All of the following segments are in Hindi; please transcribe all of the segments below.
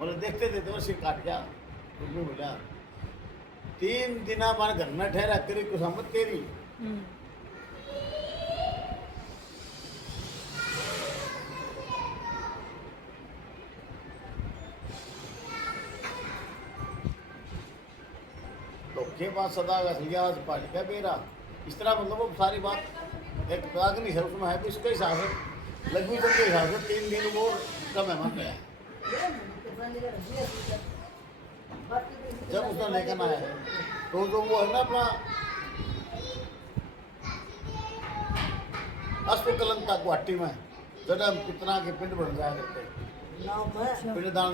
बोले देखते देखते वो सिर काट गया। उसने बोला 3 दिन बाद घर में ठहरा तेरी कुछ तेरी। के बाद सदा का सियाज पार्टी का बेरा इस तरह मतलब वो सारी बात एक राग नहीं है उसमें है कि इसके हिसाब से लघु चंद के हिसाब से 3 दिन वो का मेहमान गया जब उसने लेकर आया है तो जो वो है ना अपना अश्वकलंता गुवाहाटी में जब कितना के पिंड बन जाया करते पिंडदान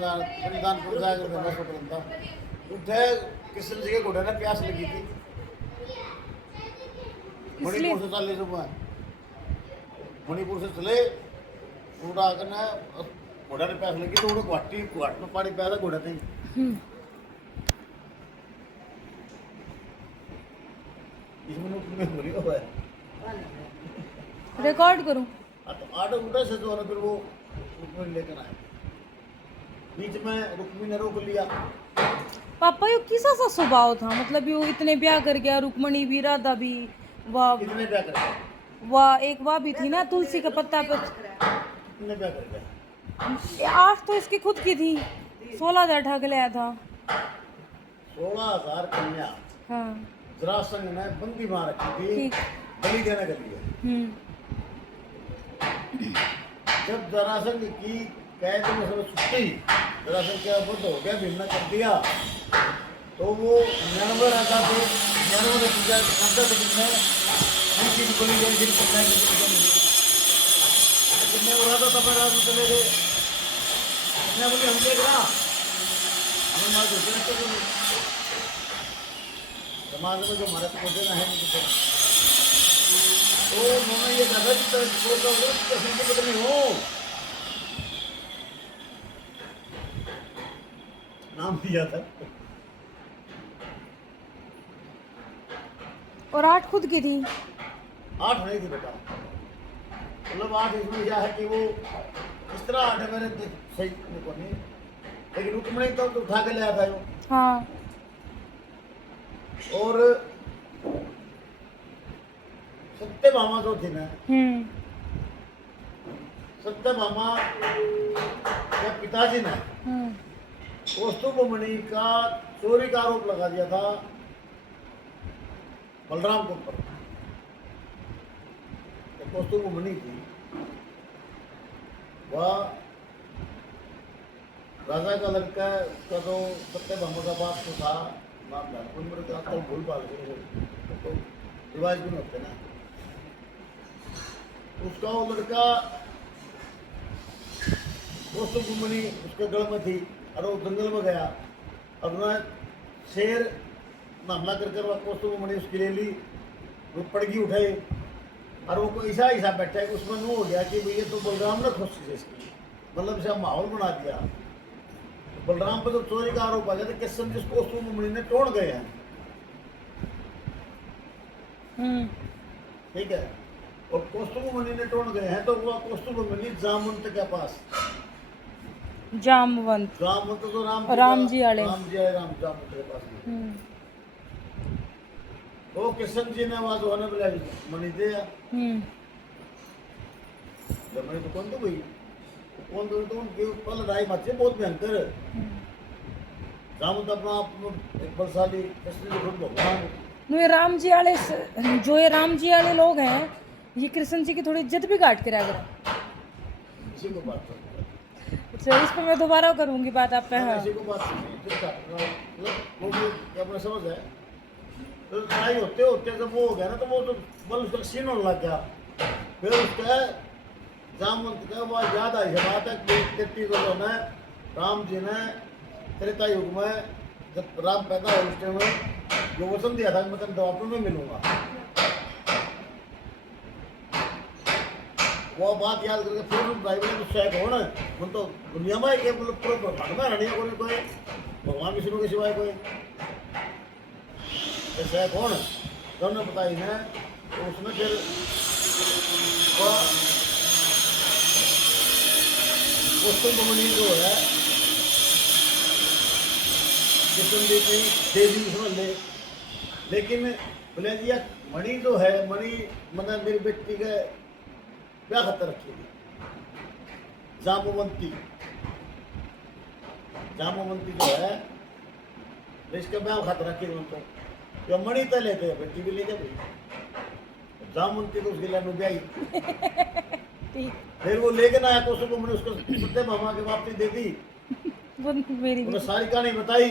पुर जाया करते अश्वकलंता उठे कृष्ण जी के घोड़े ने प्यास लगी थी मणिपुर से चले सुबह मणिपुर से चले पूरा करना घोड़ा ने प्यास लगी तो उन्हें घाट में पानी प्यासा घोड़ा नहीं इस मिनट में हो रही है रिकॉर्ड करूं तो आठ उल्टा से जो है फिर वो रुक्मिणी लेकर आए बीच में रुक्मिणी ने रोक लिया। पापा यो किसा सा स्वभाव था मतलब यो इतने ब्याह कर गया रुक्मणी भी राधा भी वाह कितने ब्याह कर गया वाह एक वाह भी थी ना तुलसी का पत्ता पर कितने ब्याह कर गया 8 तो इसकी खुद की थी 16,000 ठग लिया था 16,000 कन्या हाँ जरासंध ने बंदी मार रखी थी बलि देने के लिए। जब जरासंध की कैद में सब छुट्टी जरासंध क्या बुद्ध हो गया भीम ने कर दिया तो वो 99 राजा थे 99 ने पूजा करते थे जिसने उनकी बलि देने की कन्या की पूजा नहीं कितने उड़ा था तब राजू चले गए कितने बोले हम देख रहा हमें मार दो तो समाज में जो हमारे को देना है तो उन्होंने ये कहा कि पत्नी हो नाम दिया था और 8 खुद की थी 8 नहीं थी बेटा मतलब 8 इसमें यह है कि वो इस तरह 8 है मैंने सही को नहीं लेकिन रुक्मिणी तो उठा के लाया था वो हाँ और सत्यभामा जो थी ना सत्यभामा के पिताजी ने कौस्तुभमणि का चोरी का आरोप लगा दिया था बलराम के ऊपर। कौस्तुभमणि थी वह राजा का लड़का का जो सत्यभामा का बाप तो था नाम था उन तो भूल भाल तो रिवाज भी नहीं होते ना उसका वो लड़का कौस्तुभमणि उसके गढ़ में थी और वो जंगल में गया अब ना शेर में हमला कर वह कौस्तुभमणि उसकी ले ली वो पड़गी उठाई और वो कोई ऐसा ऐसा बैठा है कि उसमें नो हो गया कि भैया तो बलराम ने खुश इसकी मतलब ऐसा माहौल बना दिया बलराम पर जब चोरी का आरोप आ गया तो किस समझ कौस्तुभमणि ने तोड़ गए हैं ठीक है और कौस्तुभमणि ने तोड़ गए हैं तो वो कौस्तुभमणि जामवंत के पास जामवंत तो राम जी वाले जामवंत के पास वो किशन जी ने आवाज होने बोला मणि दे मणि तो कौन तो भाई कौन तो उनके पल लड़ाई मची बहुत भयंकर जामवंत अपना एक बलशाली कृष्ण जी खुद भगवान ये राम जी वाले जो ये राम जी वाले लोग हैं ये कृष्ण जी की थोड़ी इज्जत भी काट के रख रहे इसी को बात अच्छा इस पर मैं दोबारा करूंगी बात आप पे। हाँ इसी को बात मतलब अपना समझ है तो लड़ाई होते होते जब वो हो गया ना तो वो तो बल उसका सीन होने लग गया फिर उसका जामवंत का वो याद आई है बात है कि 33 में राम जी ने त्रेता युग में जब राम पैदा हुए उस टाइम में जो वचन दिया था मैं तेरे द्वापर में मिलूंगा वो बात याद करके फिर भाई बहन शायद हो ना हम तो दुनिया में एक मतलब पूरा ब्रह्मांड में रहने कोई भगवान विष्णु के सिवाय कोई शायद हो ना तो उन्होंने बताई है तो उसमें फिर कौस्तुभमणि जो है कृष्ण जी की देवी समझ ले। लेकिन बोले जी यार मणि जो है, मणि मतलब मेरी बेटी के क्या खतर रखी जामुवंती, जामुवंती जो है इसका ब्याह खातर रखी तो जो मणि तो लेते हैं बेटी भी ले जाए भाई, जामुवंती तो उसके लिए ब्याही। ठीक। फिर वो लेके ना आया तो उसको मैंने उसको सत्य मामा के वापसी दे दी। वो मेरी उन्हें सारी कहानी बताई।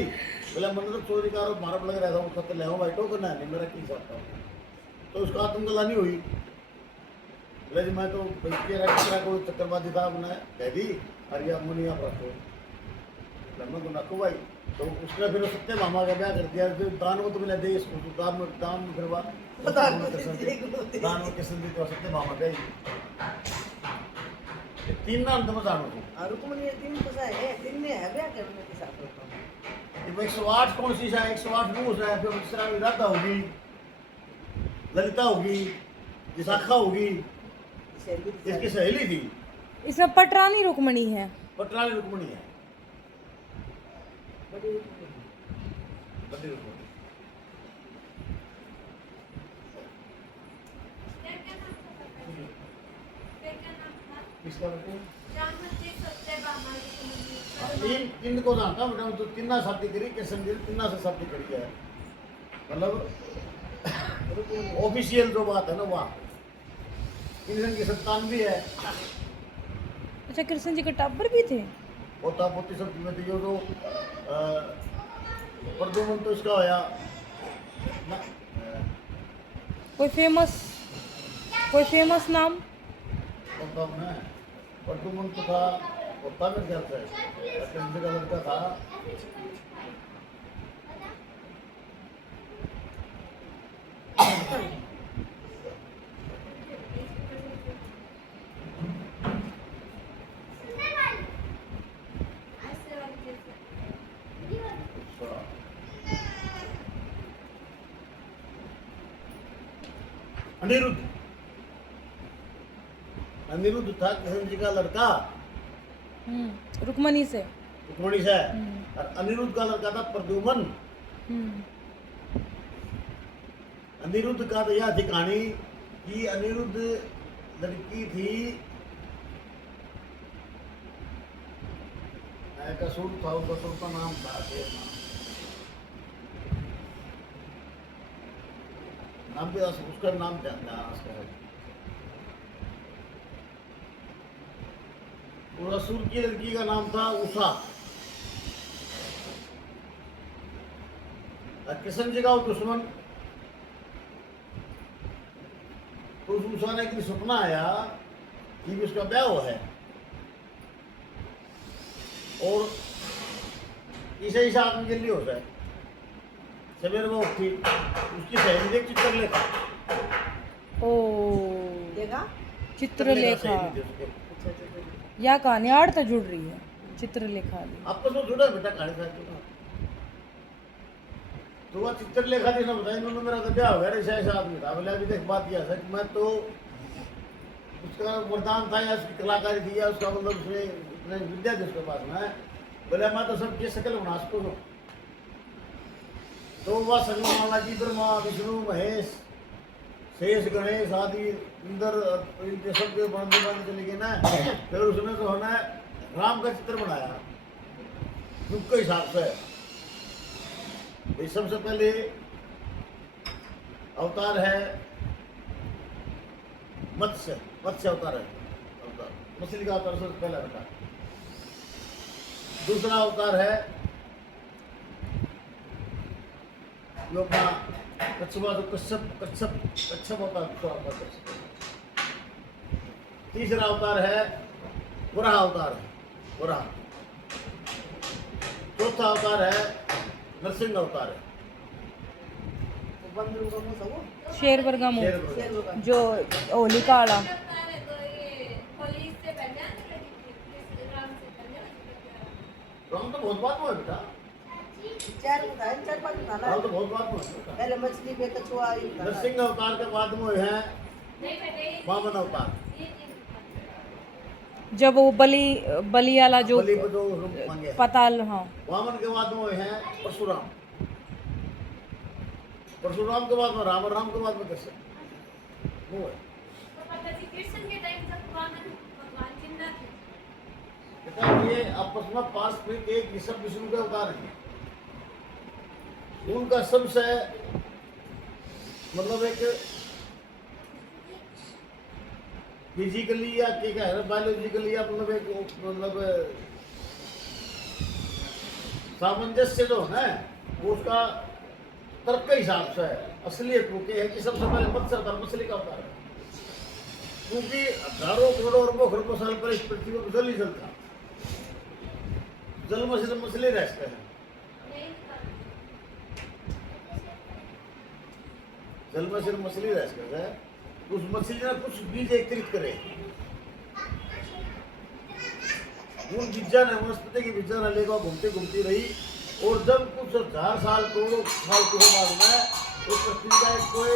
बोला मैंने तो चोरी का आरोप मारा लग रहा था, उसका तो ले भाई तो करना है नहीं मेरा की सकता। तो उसका आत्मकला नहीं हुई। बोले जी मैं तो कोई चक्करबाजी था, मैंने कह दी अरे आप मुनि आप रखो लम्बा को रखो भाई। तो उसने फिर सत्य मामा का ब्याह कर दिया। फिर दान वो तो मिला दे इसको तो दान फिर दान वो किस्म दी तो सत्य मामा का ही 3 नाम तो जानो तुम रुक्मणी 3 तो है 3 में है ब्याह करने के साथ। ये 108 कौन सी है? 108 रूस है। फिर दूसरा राधा होगी, ललिता होगी, विशाखा होगी, इसकी सहेली थी। इसमें पटरानी रुक्मणी है। पटरानी रुक्मणी है। बड़ी बड़ी रुक्मणी। किसका बेटे? तीन को जानता हूँ बेटा, तो तीना शादी करी किशन जी तीना से शादी करी है। मतलब ऑफिशियल जो बात है ना वहाँ किशन की संतान भी है। अच्छा कृष्ण जी के टाबर भी थे। पोता पोती सब में जो तो प्रदुमन तो इसका होया ना, कोई फेमस नाम? पोता में प्रदुमन तो था, पोता मेरे ख्याल से कृष्ण का लड़का था। अनिरुद्ध, अनिरुद्ध था कृष्ण जी का लड़का रुक्मणी से। रुक्मणी से। और अनिरुद्ध का लड़का था प्रद्युमन। अनिरुद्ध का तो यह थी कहानी कि अनिरुद्ध लड़की थी कसूर था, कसूर का नाम था नाम भी उसका नाम क्या था उसका। और असुर की लड़की का नाम था उषा। कृष्ण जी का वो दुश्मन तो उस उषा ने एक सपना आया कि उसका ब्याह हुआ है और इसे इस आदमी के लिए हो जाए। सवेरे वो उठी उसकी सहेली देख चित्रलेखा। ओ देखा चित्रलेखा या कहानी आड़ तो जुड़ रही है। चित्रलेखा आपस में जुड़ा बेटा कहानी था। तो वह चित्रलेखा थी ना बताई मैंने मेरा तो ब्याह हो गया ऐसा ऐसा आदमी था। बोले अभी देख बात यह है कि मैं तो उसका वरदान था या उसकी कलाकारी थी या उसका मतलब उसने विद्या थी उसके पास में। बोले मैं तो सबकी शकल बना सकूँ। तो वह संगमाला जी ब्रह्मा विष्णु महेश शेष गणेश आदि इंद्र इनके सबके बंधु चले गए ना। फिर उसने तो होना राम का चित्र बनाया युग के हिसाब से। सबसे पहले अवतार है मत्स्य, मत्स्य अवतार है। अवतार मछली का अवतार सबसे पहला बेटा। दूसरा अवतार है जो अपना कच्छपा जो कच्छप होता है। तीसरा अवतार है वराह अवतार है वराह। चौथा अवतार है नरसिंह अवतार है। शेर वर्गा मुंह शेर वर्गा। जो होलिका वाला। राम तो बहुत बात हुआ बेटा। 4-5 राम तो बहुत बात हुआ बेटा। पहले मछली पे कछुआ नरसिंह अवतार के बाद में है वामन अवतार। जब वो बलि बलि वाला जो बलि को जो मांगे हैं। पताल, हाँ। वामन के बाद में है परशुराम, परशुराम के बाद में राम, और राम के बाद में कृष्ण, वो है। कृष्ण के टाइम तक भगवान जिंदा थे। बेटा ये आपस में पास में एक ऋषभ विष्णु के अवतार हैं, उनका सबसे मतलब एक फिजिकली या क्या है बायोलॉजिकली या मतलब एक मतलब सामंजस्य जो है वो उसका तर्क के हिसाब से है, असलियत वो क्या है कि सबसे पहले मत्स्य अवतार मछली का अवतार है, क्योंकि हजारों करोड़ों अरबों खरबों साल पर इस पृथ्वी पर जल ही जल था, जल में सिर्फ मछली रहते हैं, जल में सिर्फ मछली रहते हैं, उस मछली ने कुछ बीज एकत्रित करे, उन बीजा ने वनस्पति की बीजा ने लेकर घूमती घूमती रही, और जब कुछ 1000 साल करोड़ों साल के बाद में उस पृथ्वी का एक कोई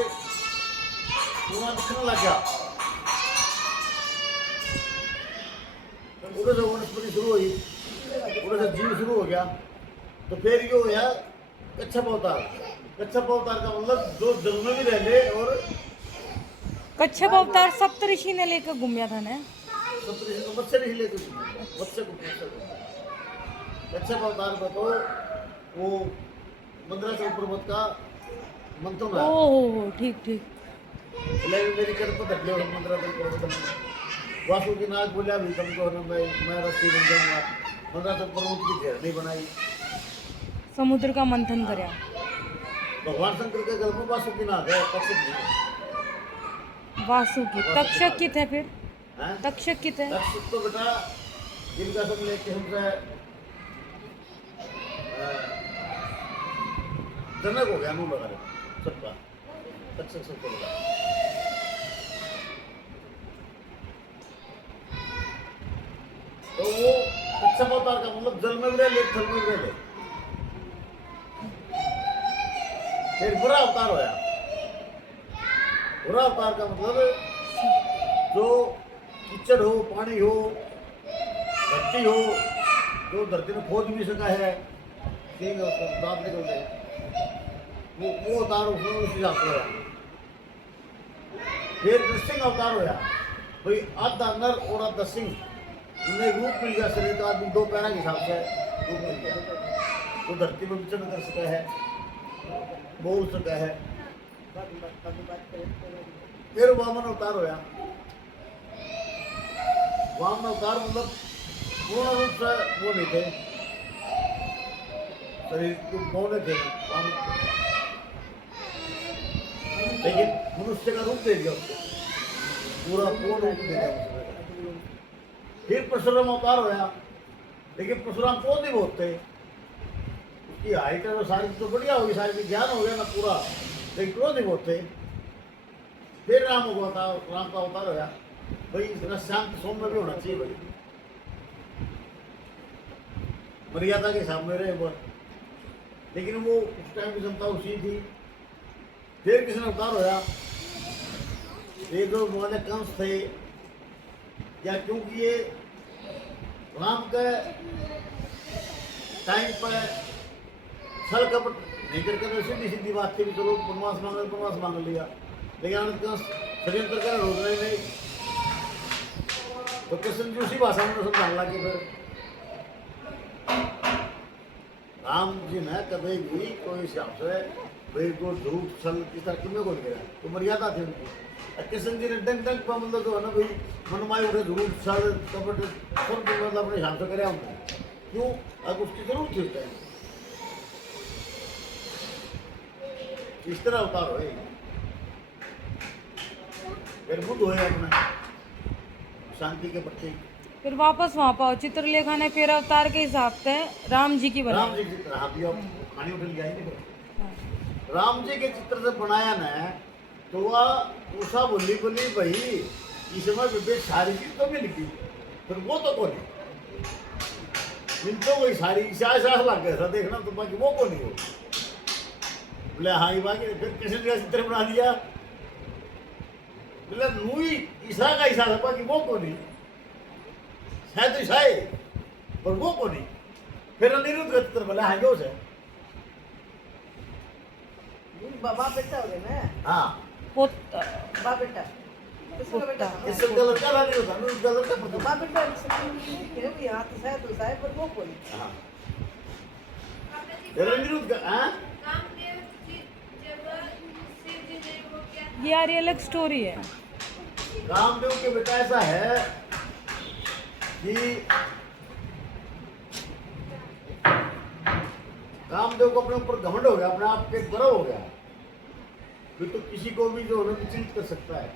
कुआं दिखने लग गया, उधर से वनस्पति शुरू हुई, उधर से जीव शुरू हो गया, तो फिर ये हो गया कच्छप अवतार। कच्छप अवतार का मतलब जो जल में भी रह ले और कच्छप अवतार सप्तऋषि ने लेकर घूमया था ना। सप्तऋषि को मत्स्य नहीं लेते, मत्स्य को कच्छप अवतार को तो वो मंदराचल पर्वत का मंथन है, ओह ठीक ठीक। मेरी कर्म धटले और मंदराचल पर्वत में वासुकीनाथ बोला भी तुमको ना मैं रस्सी बन जाऊंगा, मंदराचल पर्वत की झरनी बनाई, समुद्र का मंथन करया। भगवान शंकर के घर में वासुकीनाथ है, कच्छप नहीं वासुकी, तक्षक कित है फिर? है। तक्षक कित है? तक्षक तो बेटा जिनका सब लेके हमसे जनक हो गया नू लगा रहे सबका, तक्षक सबको लगा। तो वो कच्छप अवतार का मतलब जल में भी रह ले, थल में भी रह ले, फिर बुरा अवतार होया। बुरा अवतार का मतलब जो कीचड़ हो, पानी हो, धरती हो, जो धरती में खोद भी सका है, ठीक है, दांत निकल गए, वो अवतार उसमें उस हिसाब से होया। फिर नृसिंह अवतार होया, भाई आधा नर और आधा सिंह, उन्हें रूप मिल गया शरीर का, आदमी 2 पैरों के हिसाब से रूप मिल गया, वो धरती में विचरण कर सका है, बोल सका है। फिर वामन अवतार होया। वामन अवतार मतलब पूर्ण रूप से वो नहीं थे, शरीर को मौन थे लेकिन मनुष्य का रूप दे दिया उसको, पूरा पूर्ण रूप दे दिया उसको। फिर परशुराम अवतार होया, लेकिन परशुराम क्रोध ही बहुत थे, उसकी हाइट है सारी तो बढ़िया होगी, सारी ज्ञान हो गया ना पूरा, लेकिन क्रोध ही बहुत थे। फिर राम का अवतार होया, भाई जरा शांत सौम्य भी होना चाहिए भाई, मर्यादा के सामने रहे वो, लेकिन वो उस टाइम की जनता उसी थी। फिर किसने अवतार होया, ये जो हमारे कंस थे, या क्योंकि ये राम के टाइम पर छल कपट नहीं करके सीधी सीधी बात थी, चलो वनवास मांग लिया, लेकिन आनंद कंस षड्यंत्र कर रोक रहे नहीं, तो कृष्ण जी उसी भाषा में समझाने लगे। फिर राम जी ने कभी भी कोई हिसाब से भाई को झूठ छल इस तरह किमें को गया, तो मर्यादा थी उनकी। कृष्ण जी ने डंक डंक पर मतलब जो है ना भाई मनमाई उठे झूठ छल कपट सब मतलब अपने हिसाब से करे हमने, क्यों अब उसकी जरूरत थी उस टाइम, इस तरह अवतार होए। फिर बुद्ध होए अपने शांति के प्रति। फिर वापस वहाँ पाओ चित्रलेखा ने फिर अवतार के हिसाब से राम जी की राम बनाई। जी की तरह भी अब खानी उठल गया ही नहीं। राम जी के चित्र से बनाया ना, तो वह उषा बोली भाई इस समय विवेक सारी चीज तो मिल गई, फिर वो तो कौन मिल तो वही सारी इशास लग गया था देखना, तो बाकी वो कौन हो बोले हाँ ये बाकी फिर किसी का चित्र बना दिया, बोले नूई ईसा का ईसा था बाकी वो कौन ही। शायद तो शाही पर वो को नहीं फिर अनिरुद्ध का चित्र बोला हाँ जो से बाबा बेटा हो गए ना हाँ पोता बाबा बेटा किसका बेटा था? इस का लड़का अनिरुद्ध अनिरुद्ध का लड़का प्रथम बाबा बेटा किसका भी यहाँ तो शायद पर वो कोई हाँ पापा जी फिर अनिरुद्ध का हाँ कामदेव जी जब शिव जी ने वो क्या ये यार ये अलग स्टोरी है। रामदेव के बेटा ऐसा है कि रामदेव को अपने ऊपर घमंड हो गया, अपने आप के गर्व हो गया कि तो किसी को भी जो है विचलित कर सकता है।